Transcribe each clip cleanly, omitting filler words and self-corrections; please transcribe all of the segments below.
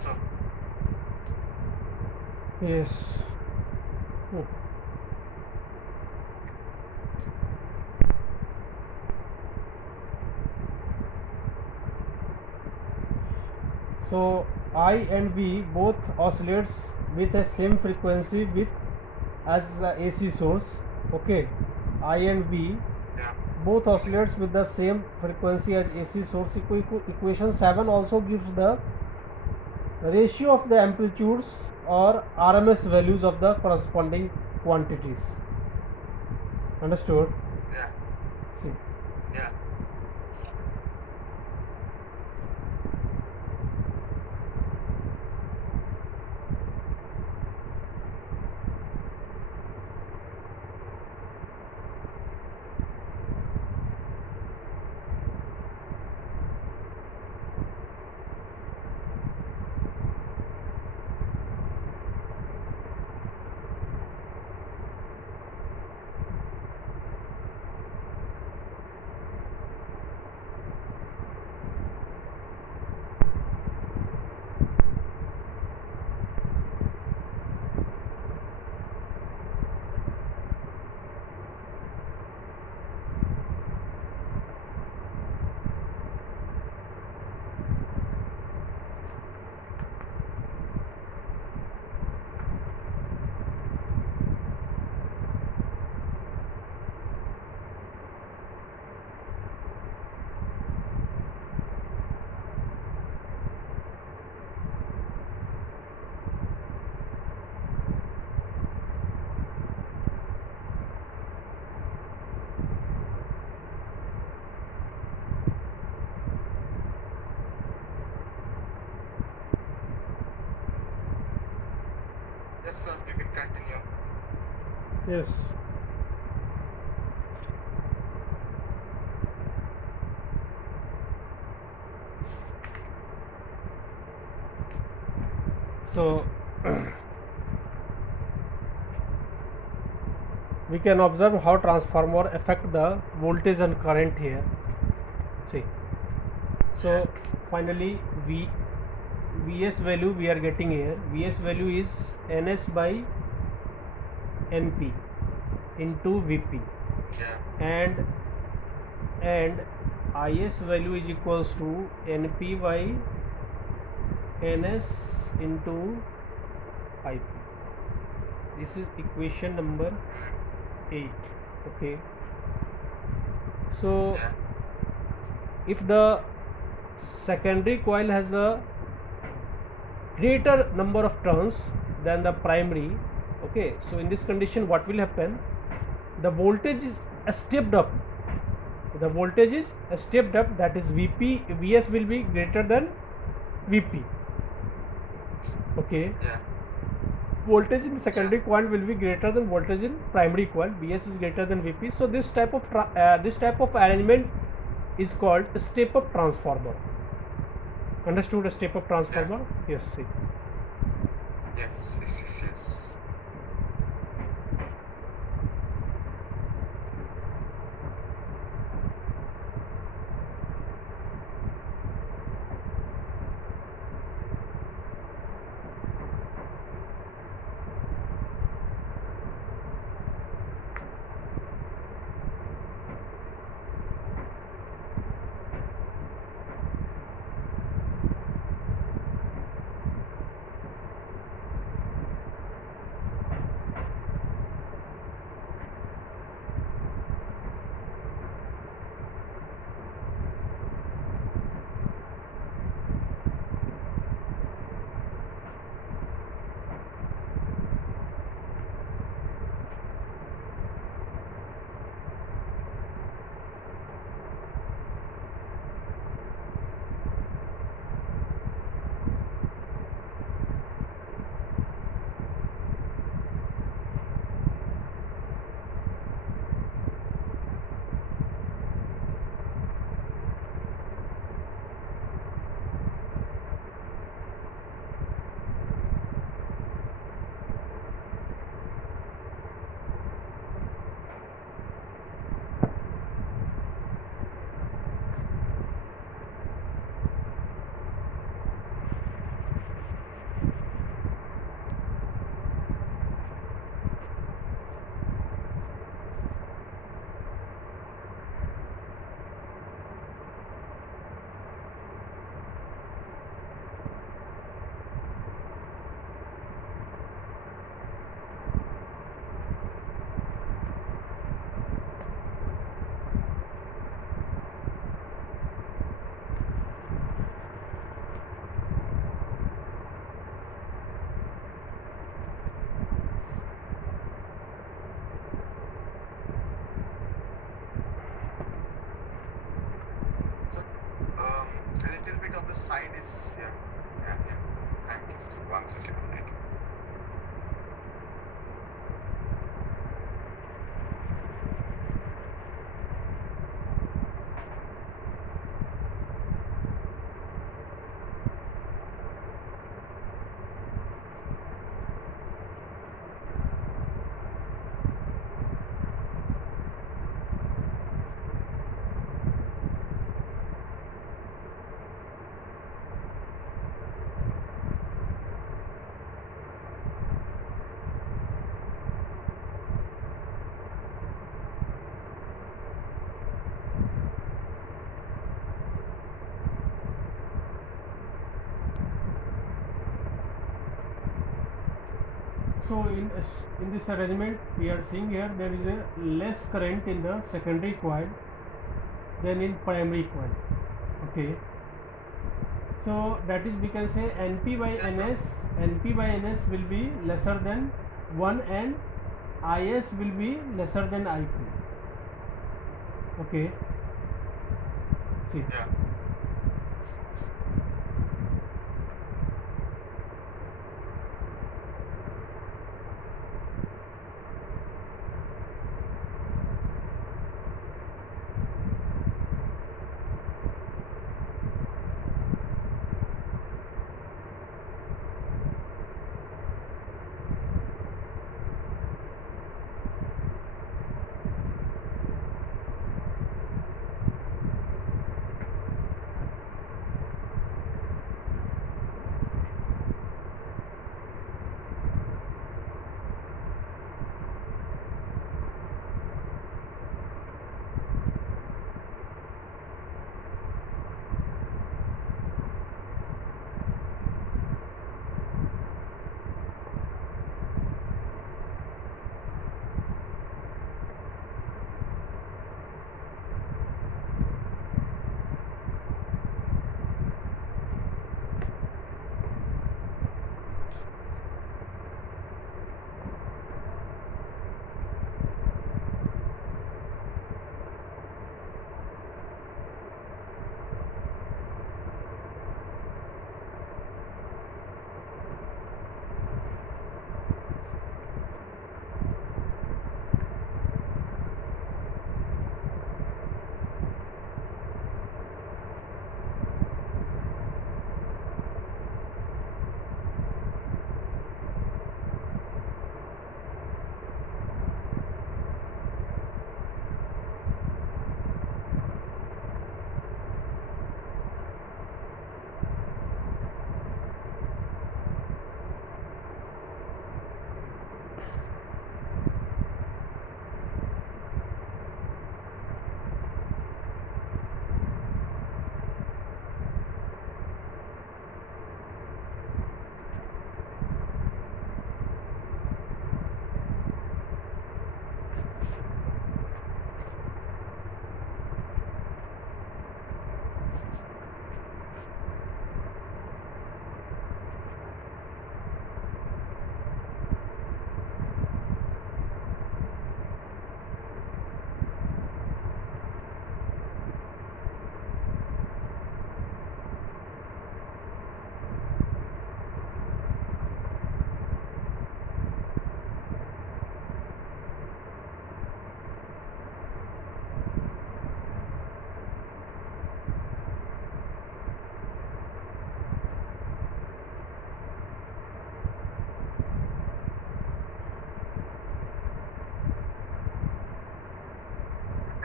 also. Yes. Hmm. So I and V both oscillates with a same frequency with as the AC source. Okay, I and V Yeah. both oscillates with the same frequency as AC source. Equation 7 also gives the ratio of the amplitudes or RMS values of the corresponding quantities. Understood? Yeah. See. Yeah. Yes, sir. You can continue. Yes. So we can observe how transformer affect the voltage and current here. See. So finally Vs value we are getting here. Vs value is Ns by Np into Vp, Yeah. and Is value is equals to Np by Ns into Ip. This is equation number 8. Okay. So Yeah. if the secondary coil has the greater number of turns than the primary, okay, so in this condition what will happen, the voltage is stepped up, that is Vs will be greater than Vp. Okay, Yeah. voltage in Yeah. secondary coil will be greater than voltage in primary coil. Vs is greater than Vp. So this type of arrangement is called a step up transformer. Understood? A step up Yeah. transformer? Yes. See. Yes. Yes. Yes. Yes. little bit of the side is, yeah. Thank you. 1 second. Right. So in this arrangement we are seeing here there is a less current in the secondary coil than in primary coil. Okay, so that is we can say NP by Yes, sir. NS, NP by NS will be lesser than 1 and IS will be lesser than IP. Okay, see. Yeah.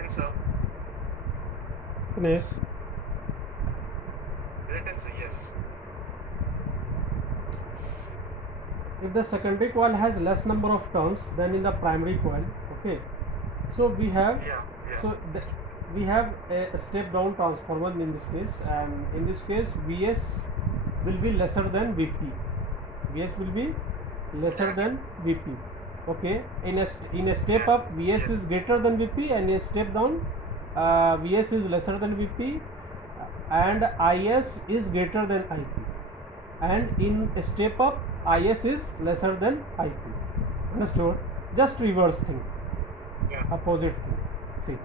Sir. Finish. Written, sir. Yes. If the secondary coil has less number of turns than in the primary coil, okay, so we have Yeah. we have a step down transformer in this case, and in this case VS will be lesser than VP. VS will be lesser than VP. Okay, in a step up VS Yes. is greater than VP, and in a step down VS is lesser than VP, and IS is greater than IP, and in a step up IS is lesser than IP. Understood? Just reverse thing, Yeah. opposite thing. See.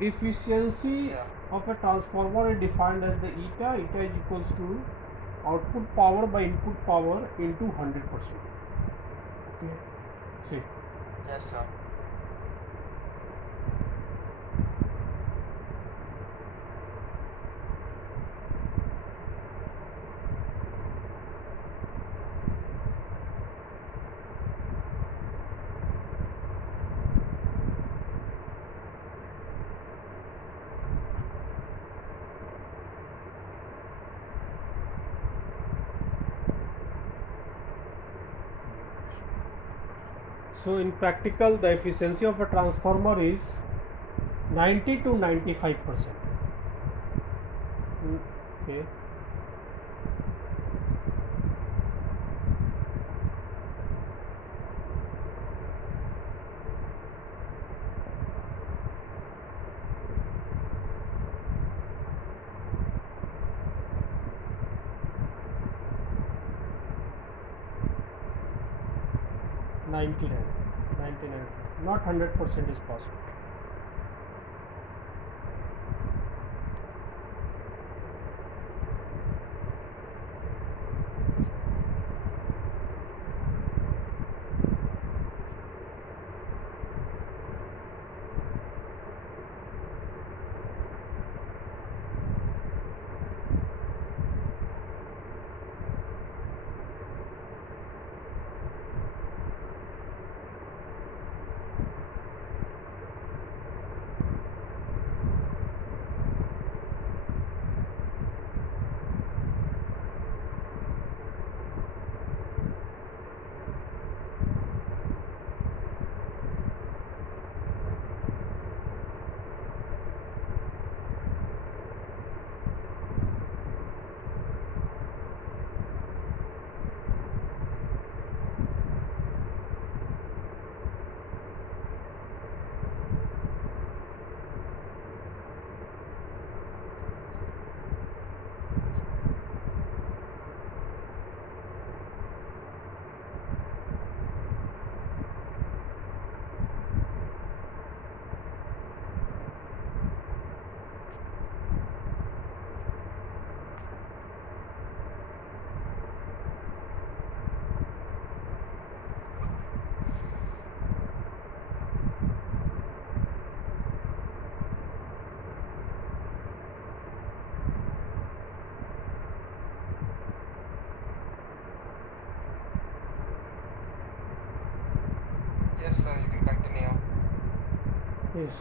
efficiency Yeah. of a transformer is defined as the eta. Eta is equals to output power by input power into 100%. Okay. See. Yes, sir. So in practical, the efficiency of a transformer is 90 to 95%. Okay. Ninety-nine. Not 100% is possible. Yes, sir. You can continue. Yes.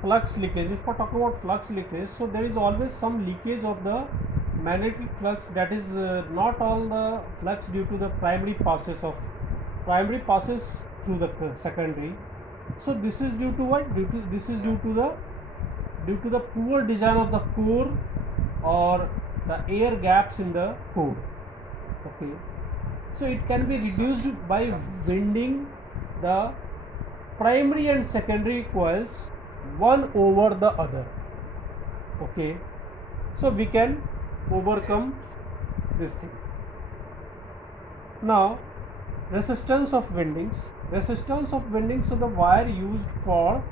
Flux leakage. If we're talking about flux leakage, so there is always some leakage of the magnetic flux. That is not all the flux due to the primary passes through the secondary. So this is due to what? This is due to the poor design of the core or the air gaps in the core. Okay. So it can be Yes, sir. reduced by Yeah. winding the primary and secondary coils one over the other. Okay. So we can overcome this thing. Now, resistance of windings. So the wire used for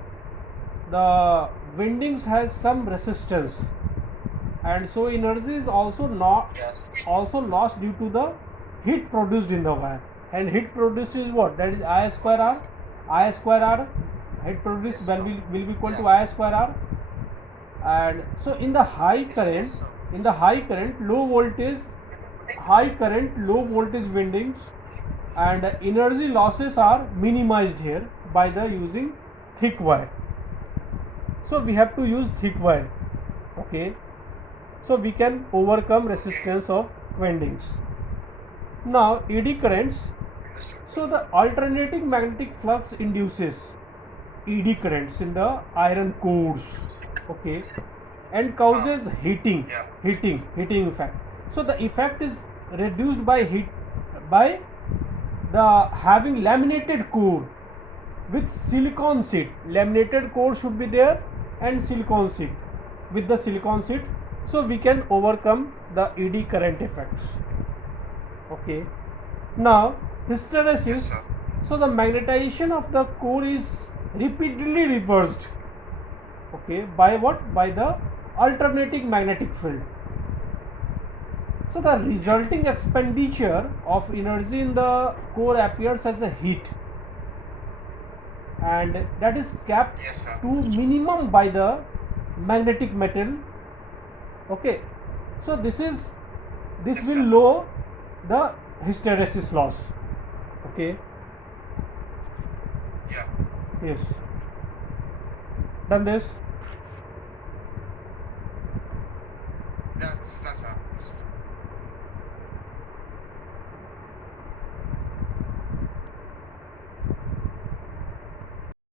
the windings has some resistance, and so energy is also Yes. lost due to the heat produced in the wire. And heat produced is what? That is I square R. I square R. Heat produced Yes, sir. will be equal to Yeah. I square R. And so in the high current, Yes, sir. high current, low voltage windings, and energy losses are minimized here by the using thick wire. So we have to use thick wire. Okay. So we can overcome resistance of windings. Now eddy currents. Understood, So sir. the alternating magnetic flux induces eddy currents in the iron cores. Okay. And causes heating effect. So the effect is reduced by the having laminated core with silicon sheet. Laminated core should be there and silicon sheet. With the silicon sheet, so we can overcome the eddy current effects. Okay. Now hysteresis. Yes, sir. So the magnetization of the core is repeatedly reversed. Okay, by what? By the alternating magnetic field. So the resulting expenditure of energy in the core appears as a heat, and that is kept Yes, sir. to minimum by the magnetic metal. Okay, so this Yes, will sir. lower the hysteresis loss. Okay, Yeah. yes, done this.